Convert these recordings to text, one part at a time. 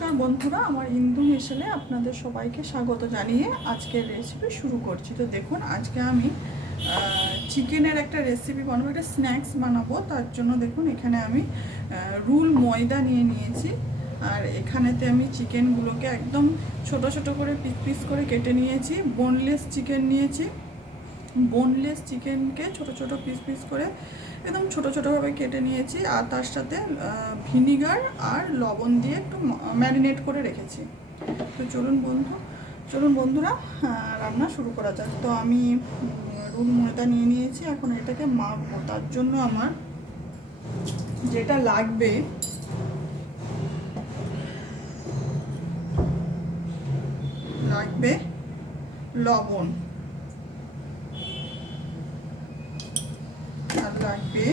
নমস্কার বন্ধুরা, আমার ইন্দু হেসেলে আপনাদের সবাইকে স্বাগত জানিয়ে আজকের রেসিপি শুরু করছি। তো দেখুন, আজকে আমি চিকেনের একটা রেসিপি বানাবো, একটা স্ন্যাক্স বানাবো। তার জন্য দেখুন, এখানে আমি রুল ময়দা নিয়ে নিয়েছি। আর এখানেতে আমি চিকেনগুলোকে একদম ছোট ছোট করে পিস পিস করে কেটে নিয়েছি। বোনলেস চিকেন নিয়েছি। বোনলেস চিকেনকে ছোট ছোট পিস পিস করে একদম ছোট ছোটোভাবে কেটে নিয়েছি। আর তার সাথে ভিনিগার আর লবণ দিয়ে একটু ম্যারিনেট করে রেখেছি। তো চলুন বন্ধুরা, রান্না শুরু করা যাক। তো আমি রুল ময়দা নিয়ে নিয়েছি, এখন এটাকে মাখবো। তার জন্য আমার যেটা লাগবে, লবণ, আর লাগবে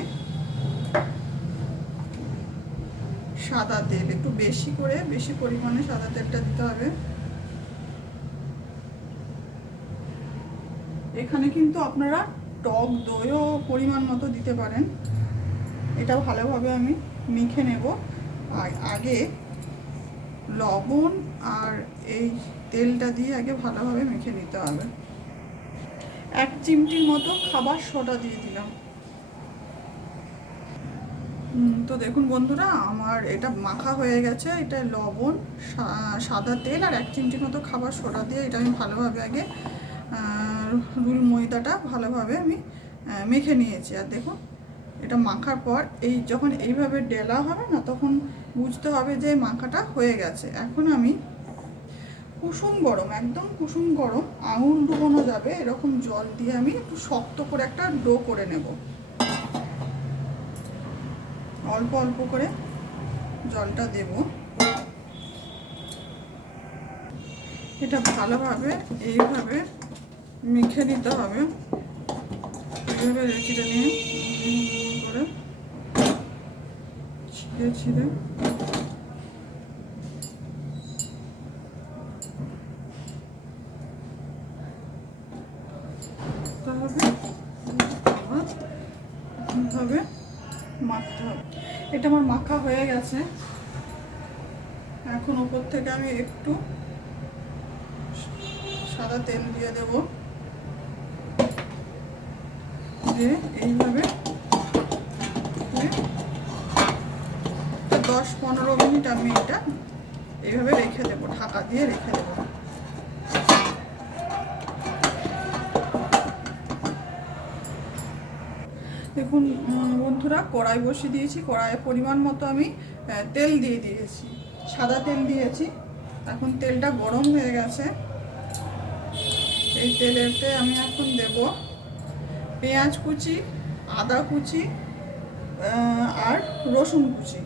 সাদা তেল। একটু বেশি পরিমাণে সাদা তেলটা দিতে হবে। এখানে কিন্তু আপনারা টক দইও পরিমাণ মতো দিতে পারেন। এটা ভালোভাবে আমি মেখে নেব। আর আগে লবণ আর এই তেলটা দিয়ে আগে ভালোভাবে মেখে নিতে হবে। 1 চিমটির মতো খাবার সোডা দিয়ে দিলাম। তো দেখুন বন্ধুরা, আমার এটা মাখা হয়ে গেছে। এটা লবণ, সাদা তেল আর 1 চিমটির মতো খাবার সোডা দিয়ে এটা আমি ভালোভাবে আগে রুল ময়দাটা ভালোভাবে আমি মেখে নিয়েছি। আর দেখুন, এটা মাখার পর যখন এইভাবে ডেলা হবে না, তখন বুঝতে হবে যে মাখাটা হয়ে গেছে। এখন আমি একদম কুসুম গরম, আঙুল ডুবোনো যাবে এরকম জল দিয়ে আমি একটু শক্ত করে একটা ডো করে নেব। অল্প অল্প করে জলটা দেব। এটা ভালোভাবে এইভাবে মেখে নিতে হবে। এইভাবে রেখে নিয়ে করে ছিঁড়ে মাখতে হবে। এটা আমার মাখা হয়ে গেছে। এখন উপর থেকে আমি একটু সাদা তেল দিয়ে দেব, দিয়ে এইভাবে 10-15 মিনিট আমি এটা এইভাবে রেখে দেবো, ঢাকা দিয়ে রেখে দেবো। দেখুন বন্ধুরা, কড়াই বসিয়ে দিয়েছি। কড়াইয়ে পরিমাণ মতো আমি তেল দিয়ে দিয়েছি, সাদা তেল দিয়েছি। এখন তেলটা গরম হয়ে গেছে। এই তেলেতে আমি এখন দেব পেঁয়াজ কুচি, আদা কুচি আর রসুন কুচি।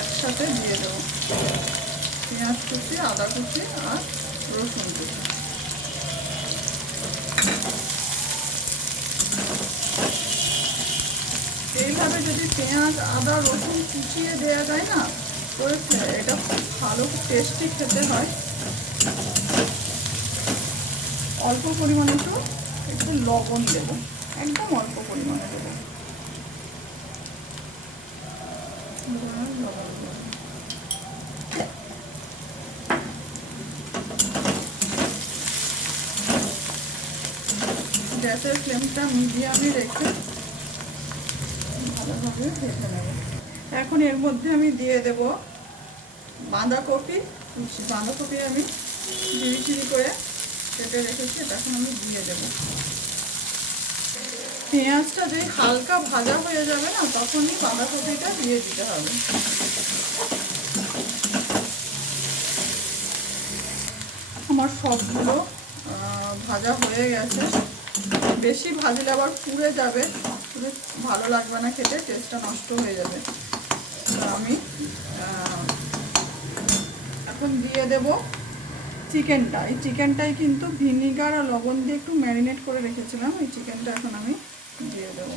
একসাথে দিয়ে দেবো পেঁয়াজ কুচি, আদা কুচি আর রসুন কুচি। এইভাবে যদি পেঁয়াজ, আদা, রসুন কুচিয়ে দেওয়া যায় না, তো এটা খুব ভালো, টেস্টি খেতে হয়। অল্প পরিমাণে একটু লবণ দেবো, একদম অল্প পরিমাণে দেবো। গ্যাসের ফ্লেমটা মিডিয়ামে রেখে ভালোভাবে ভেজে নেব। এখন এর মধ্যে আমি দিয়ে দেব বাঁধাকপি কুচি। বাঁধাকপি আমি ঝিরি করে কেটে রেখেছি, এটা এখন আমি দিয়ে দেব। পেঁয়াজটা যে হালকা ভাজা হয়ে যাবে না, তখনই বাঁধাকপিটা দিয়ে দিতে হবে। আমার সবগুলো ভাজা হয়ে গেছে। বেশি ভাজলে আবার পুড়ে যাবে, পুরো ভালো লাগবে না খেতে, টেস্টটা নষ্ট হয়ে যাবে। আমি এখন দিয়ে দেব চিকেনটা। এই চিকেনটাই কিন্তু ভিনিগার আর লবণ দিয়ে একটু ম্যারিনেট করে রেখেছিলাম। এই চিকেনটা এখন আমি দিয়ে দেবো।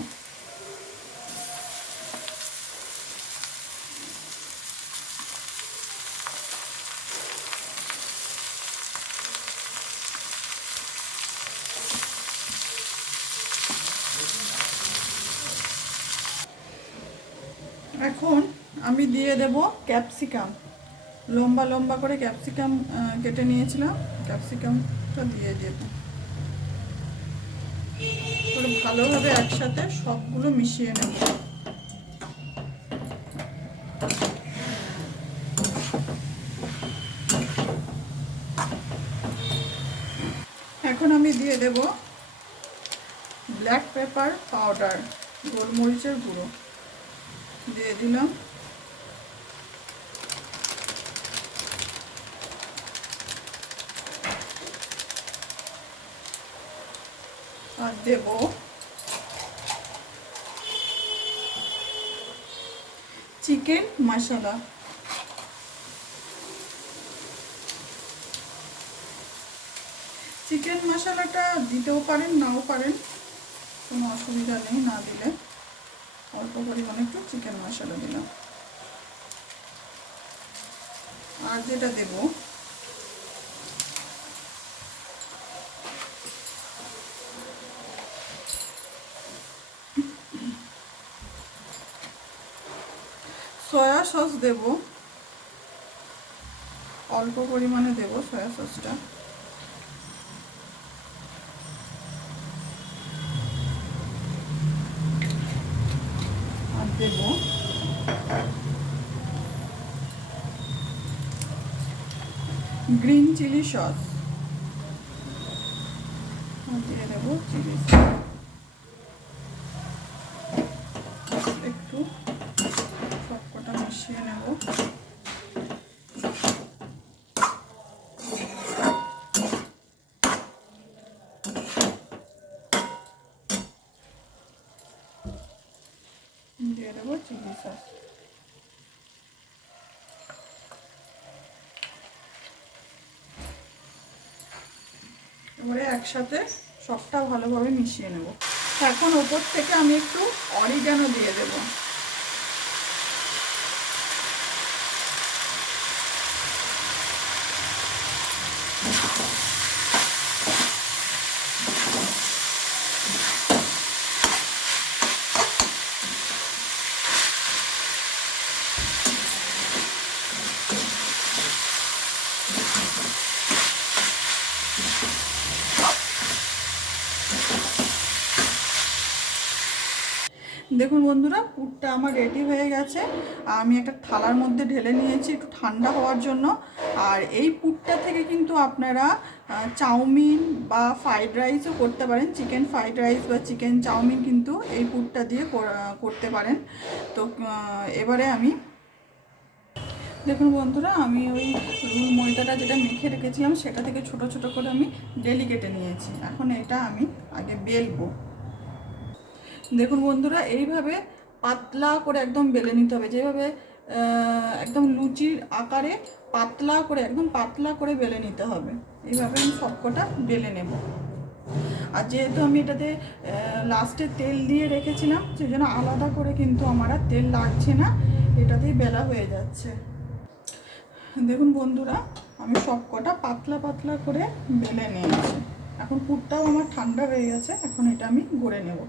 এখন আমি দিয়ে দেব ক্যাপসিকাম, লম্বা লম্বা করে ক্যাপসিকাম কেটে নিয়েছিলাম, ক্যাপসিকামটা দিয়ে দেব। ভালোভাবে একসাথে সবগুলো মিশিয়ে নেব। এখন আমি দিয়ে দেব ব্ল্যাক পেপার পাউডার, গোলমরিচের গুঁড়ো দিয়ে দিলাম। আর দেব চিকেন মশলা। চিকেন মশলাটা দিতেও পারেন নাও পারেন, কোনো অসুবিধা নেই না দিলে। অল্প পরিমাণে একটু চিকেন মশলা দিলাম। আর যেটা দেব সয়া সস দেব, অল্প পরিমাণে দেব সয়া সসটা। আর দেব গ্রিন চিলি সস, আর দিয়ে দেব চিলি সস। একটু সবকটা মিশিয়ে নেব। দিয়ে দেবো চিলি সস। এবারে একসাথে সবটা ভালোভাবে মিশিয়ে নেব। এখন ওপর থেকে আমি একটু অরিগানো দিয়ে দেব। দেখুন বন্ধুরা, পুরটা আমার রেডি হয়ে গেছে। আমি একটা থালার মধ্যে ঢেলে নিয়েছি একটু ঠান্ডা হওয়ার জন্য। আর এই পুরটা থেকে কিন্তু আপনারা চাউমিন বা ফ্রাইড রাইসও করতে পারেন। চিকেন ফ্রাইড রাইস বা চিকেন চাউমিন কিন্তু এই পুরটা দিয়ে করতে পারেন। তো এবারে আমি দেখুন বন্ধুরা, আমি ওই ময়দাটা যেটা মেখে রেখেছিলাম সেটা থেকে ছোট ছোট করে আমি ডেলি কেটে নিয়েছি। এখন এটা আমি আগে বেলবো। দেখুন বন্ধুরা, এইভাবে পাতলা করে একদম বেলে নিতে হবে, যেভাবে একদম লুচির আকারে পাতলা করে একদম পাতলা করে বেলে নিতে হবে। এইভাবে আমি সবকটা বেলে নেব। আর যেহেতু আমি এটাতে লাস্টে তেল দিয়ে রেখেছিলাম, সেই জন্য আলাদা করে কিন্তু আমার আর তেল লাগছে না, এটাতেই বেলা হয়ে যাচ্ছে। দেখুন বন্ধুরা, আমি সবকটা পাতলা পাতলা করে বেলে নিয়েছি। এখন পুরটাও আমার ঠান্ডা হয়ে গেছে, এখন এটা আমি গড়ে নেব।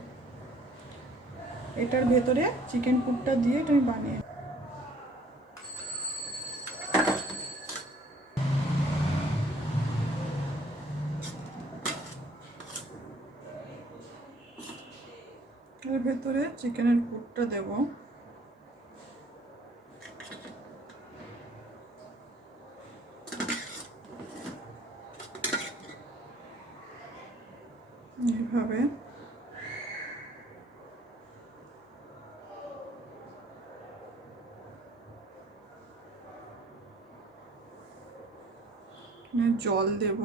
এটার ভেতরে চিকেন পুরটা দিয়ে এটা আমি বানিয়ে এর ভেতরে চিকেনের পুরটা দেব। এইভাবে জল দেব।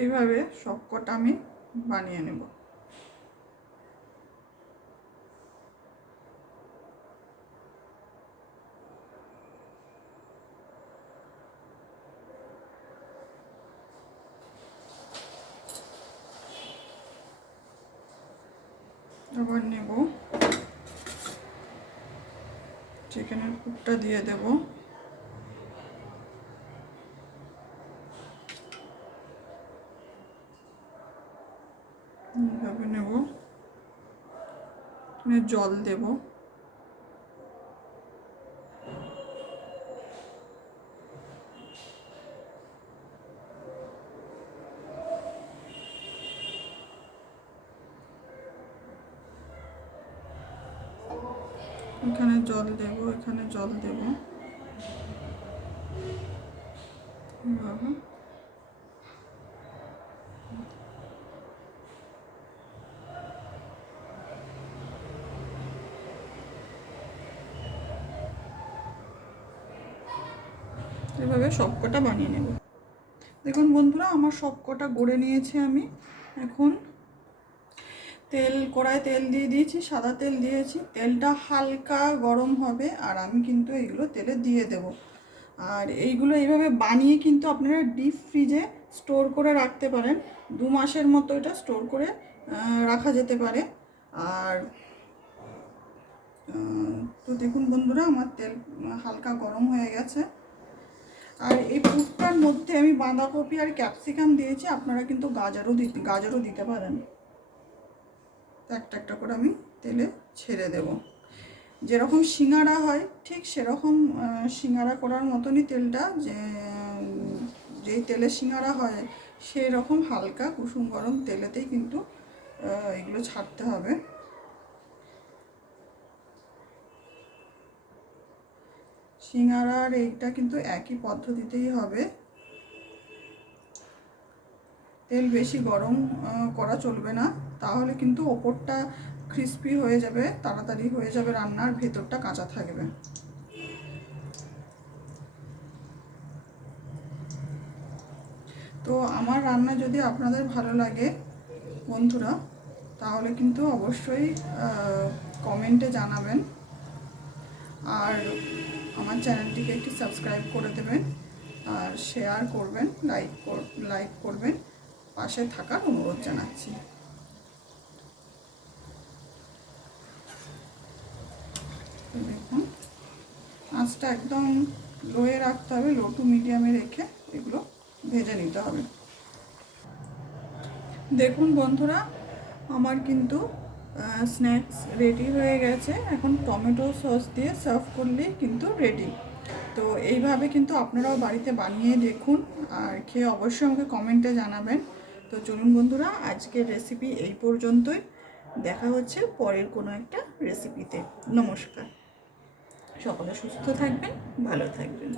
এইভাবে সবকটা আমি বানিয়ে নেব। আবার নেব চিকেনের পুরটা দিয়ে দেব। এইভাবে নেব, জল দেব। এখানে জল দেব, এখানে জল দেব। এভাবে এভাবে সবকটা বানিয়ে নেব। দেখুন বন্ধুরা, আমার সবকটা গড়ে নিয়েছি আমি। এখন কড়ায় তেল দিয়ে দিয়েছি, সাদা তেল দিয়েছি। তেলটা হালকা গরম হবে আর আমি কিন্তু এইগুলো তেলে দিয়ে দেব। আর এইগুলো এইভাবে বানিয়ে কিন্তু আপনারা ডিপ ফ্রিজে স্টোর করে রাখতে পারেন। 2 মাসের মতো এটা স্টোর করে রাখা যেতে পারে। আর তো দেখুন বন্ধুরা, আমার তেল হালকা গরম হয়ে গেছে। আর এই পুরটার মধ্যে আমি বাঁধাকপি আর ক্যাপসিকাম দিয়েছি, আপনারা কিন্তু গাজরও দিতে পারেন। একটা একটা করে আমি তেলে ছেড়ে দেব। যেরকম সিঙ্গারা হয় ঠিক সেরকম সিঙ্গারা করার মতনই তেলটা, যেই তেলে সিঙ্গারা হয় সেই রকম হালকা কুসুম গরম তেলেতেই কিন্তু এগুলো ছাড়তে হবে। সিঙ্গারার এইটা কিন্তু একই পদ্ধতিতেই হবে। তেল বেশি গরম করা চলবে না, তাহলে কিন্তু ওপরটা ক্রিস্পি হয়ে যাবে, তাড়াতাড়ি হয়ে যাবে রান্নার, ভেতরটা কাঁচা থাকবে। তো আমার রান্না যদি আপনাদের ভালো লাগে বন্ধুরা, তাহলে কিন্তু অবশ্যই কমেন্টে জানাবেন। আর আমার চ্যানেলটিকে একটু সাবস্ক্রাইব করে দেবেন, আর শেয়ার করবেন, লাইক করবেন, পাশে থাকার অনুরোধ জানাচ্ছি। দেখুন, আঁচটা একদম লোয়ে রাখতে হবে, লো টু মিডিয়ামে রেখে এগুলো ভেজে নিতে হবে। দেখুন বন্ধুরা, আমার কিন্তু স্ন্যাক্স রেডি হয়ে গেছে। এখন টমেটো সস দিয়ে সার্ভ করলেই কিন্তু রেডি। তো এইভাবে কিন্তু আপনারাও বাড়িতে বানিয়ে দেখুন, আর খেয়ে অবশ্যই আমাকে কমেন্টে জানাবেন। তো চলুন বন্ধুরা, আজকের রেসিপি এই পর্যন্তই। দেখা হচ্ছে পরের কোনো একটা রেসিপিতে। নমস্কার। সকলে সুস্থ থাকবেন, ভালো থাকবেন।